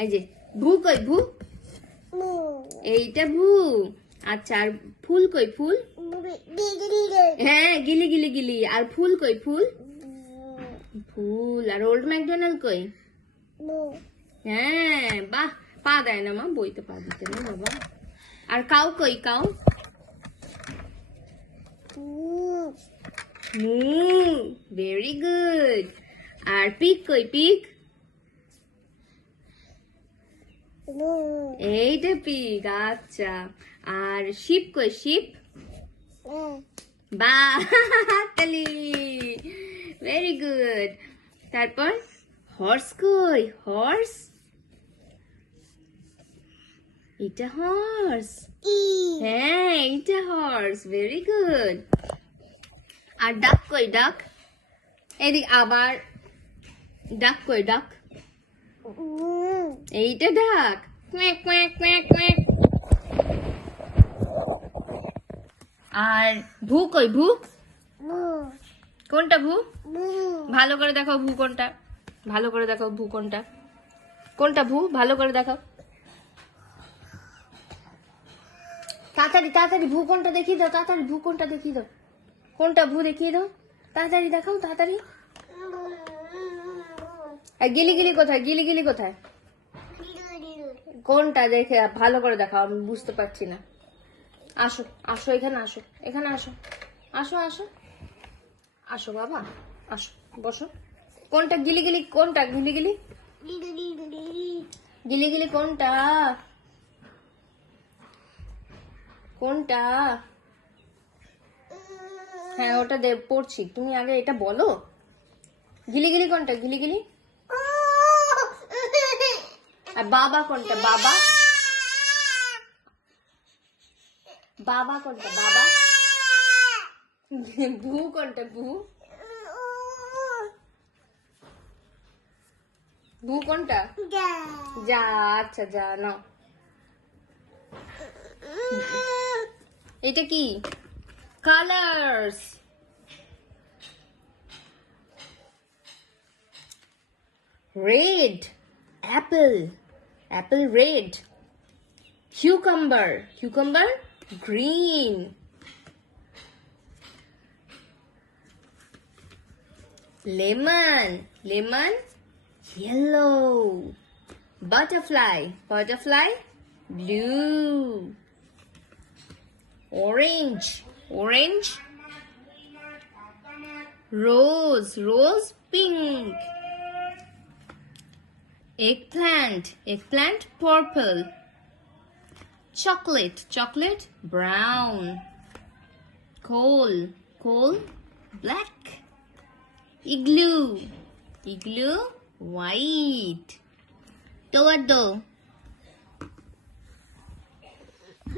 এই যে ভু কই ভু, এইটা ভু। আচ্ছা আর ফুল কই ফুল? হ্যাঁ গিলি গিলি গিলি। আর ফুল কই ফুল? ফুল। আর ওল্ড ম্যাকডোনাল্ড কই? হ্যাঁ বাহ, পা দেয় না মা, বইতে পা দিতে না বাবা। আর কাউ কই কাউ? Very good. আর পিক কই পিক? এইটা পিক। আচ্ছা আর শিপ কই শিপ? বাহ তালি, ভেরি গুড। তারপর হর্স কই হর্স? এটা হর্স। হ্যাঁ এইটা হর্স, ভেরি গুড। আর ডাক কই ডাক? এদিক আবার ডাক কই ডাক? এইটা ডাক, কোয়াক কোয়াক কোয়াক কোয়াক। আর ভু কই ভু? কোনটা ভু? ভালো করে দেখাও ভু কোনটা, ভালো করে দেখাও ভু কোনটা, কোনটা ভু ভালো করে দেখাও। তাড়াতাড়ি তাড়াতাড়ি ভু কোনটা দেখিয়ে দাও, তাড়াতাড়ি ভু কোনটা দেখিয়ে দাও, কোনটা ভু দেখিয়ে দাও, তাড়াতাড়ি দেখাও তাড়াতাড়ি। আর গিলি গিলি কোথায়, গিলি গিলি কোথায়? কোনটা দেখে ভালো করে দেখাও, আমি বুঝতে পারছি না। আসো আসো এখানে আসো, এখানে আসো, আসো আসো আসো বাবা, আসো বসো। কোনটা গিলি গিলি, কোনটা গিলি গিলি? গিলি গিলি কোনটা, কোনটা? হ্যাঁ ওটা পড়ছি, তুমি আগে এটা বলো। গিলি গিলি কোনটা, গিলি গিলি? আর বাবা কোনটা, বাবা? বাবা কোনটা বাবা? ভু কোনটা ভু? ভু কোনটা? যা। আচ্ছা যা নাও। এটা কি? Colours. Red Apple, Apple red. Cucumber, cucumber green. Lemon, lemon yellow. Butterfly, butterfly blue. Orange, orange. Rose, rose pink. Eggplant, eggplant purple. Chocolate, chocolate brown. Coal, coal black. Igloo, igloo white. Tomato,